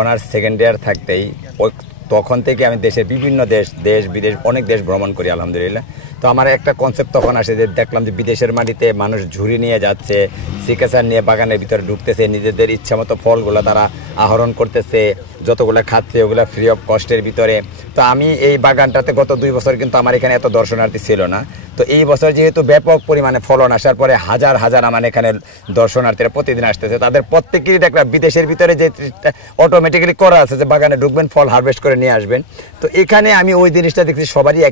Honours second year থাকতেই তখন থেকে আমি দেশের বিভিন্ন দেশ বিদেশ অনেক দেশ ভ্রমণ করি আলহামদুলিল্লাহ। তো আমার একটা কনসেপ্ট তখন আসে যে দেখলাম যে বিদেশের মাটিতে মানুষ ঝুড়ি নিয়ে যাচ্ছে, সিকেসার নিয়ে বাগানের ভিতরে ঢুকতেছে, নিজেদের ইচ্ছা মতো ফলগুলো তারা আহরণ করতেছে, যতগুলো খাচ্ছে ওগুলো ফ্রি অফ কস্টের ভিতরে। তো আমি এই বাগানটাতে গত 2 বছর কিন্তু আমার এখানে এত দর্শনার্থী ছিল না। তো এই বছর যেহেতু ব্যাপক পরিমাণে ফলন আসার পরে হাজার হাজার আমার এখানে দর্শনার্থীরা প্রতিদিন আসতেছে, তাদের প্রত্যেকেরই দেখলাম বিদেশের ভিতরে যে অটোমেটিক্যালি করা আছে যে বাগানে ঢুকবেন ফল হারভেস্ট করে নিয়ে আসবেন। তো এখানে আমি ওই জিনিসটা দেখছি সবারই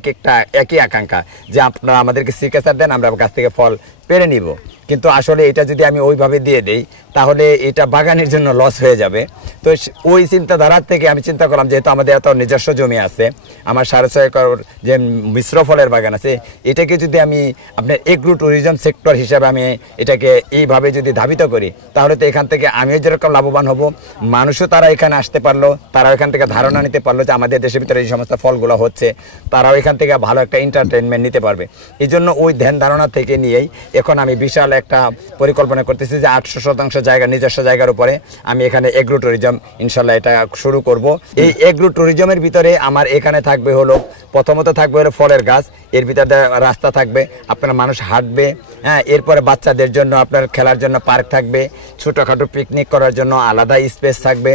একই আকাঙ্ক্ষা যে আপনারা আমাদেরকে সিকেসার দেন, আমরা গাছ থেকে ফল পেরে নিব। কিন্তু আসলে এটা যদি আমি ওইভাবে দিয়ে দেই তাহলে এটা বাগানের জন্য লস হয়ে যাবে। তো ওই চিন্তাধারার থেকে আমি চিন্তা করলাম যেহেতু আমাদের এত নিজস্ব জমি আছে, আমার 6.5 একর যে মিশ্র ফলের বাগান আছে, এটাকে যদি আমি আপনার এগ্রো ট্যুরিজম সেক্টর হিসাবে আমি এটাকে এইভাবে যদি ধাবিত করি তাহলে তো এখান থেকে আমিও যেরকম লাভবান হব, মানুষও তারা এখানে আসতে পারলো, তারাও এখান থেকে ধারণা নিতে পারলো যে আমাদের দেশের ভিতরে এই সমস্ত ফলগুলো হচ্ছে, তারাও এখান থেকে ভালো একটা এন্টারটেনমেন্ট নিতে পারবে। এই জন্য ওই ধ্যান ধারণা থেকে নিয়েই এখন আমি বিশাল একটা পরিকল্পনা করতেছি যে 800% জায়গা নিজস্ব জায়গার উপরে আমি এখানে এগ্রো ট্যুরিজম ইনশাল্লাহ এটা শুরু করব। এই এগ্রো ট্যুরিজমের ভিতরে আমার এখানে থাকবে হলো প্রথমত থাকবে হলো ফলের গাছ, এর ভিতরে রাস্তা থাকবে, আপনার মানুষ হাঁটবে, হ্যাঁ, এরপরে বাচ্চাদের জন্য আপনার খেলার জন্য পার্ক থাকবে, ছোটোখাটো পিকনিক করার জন্য আলাদা স্পেস থাকবে,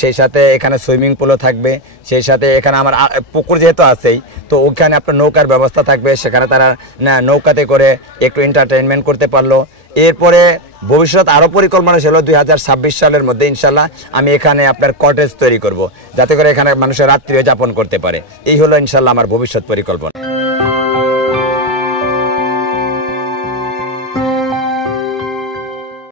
সেই সাথে এখানে সুইমিং পুলও থাকবে, সেই সাথে এখানে আমার পুকুর যেহেতু আছেই তো ওখানে আপনার নৌকার ব্যবস্থা থাকবে, সেখানে তারা নৌকাতে করে একটু এন্টারটেনমেন্ট করতে পারলো। এরপরে ভবিষ্যৎ আরও পরিকল্পনা ছিল 2026 সালের মধ্যে ইনশাল্লাহ আমি এখানে আপনার কটেজ তৈরি করব, যাতে করে এখানে মানুষের রাত্রিও যাপন করতে পারে। এই হলো ইনশাল্লাহ আমার ভবিষ্যৎ পরিকল্পনা।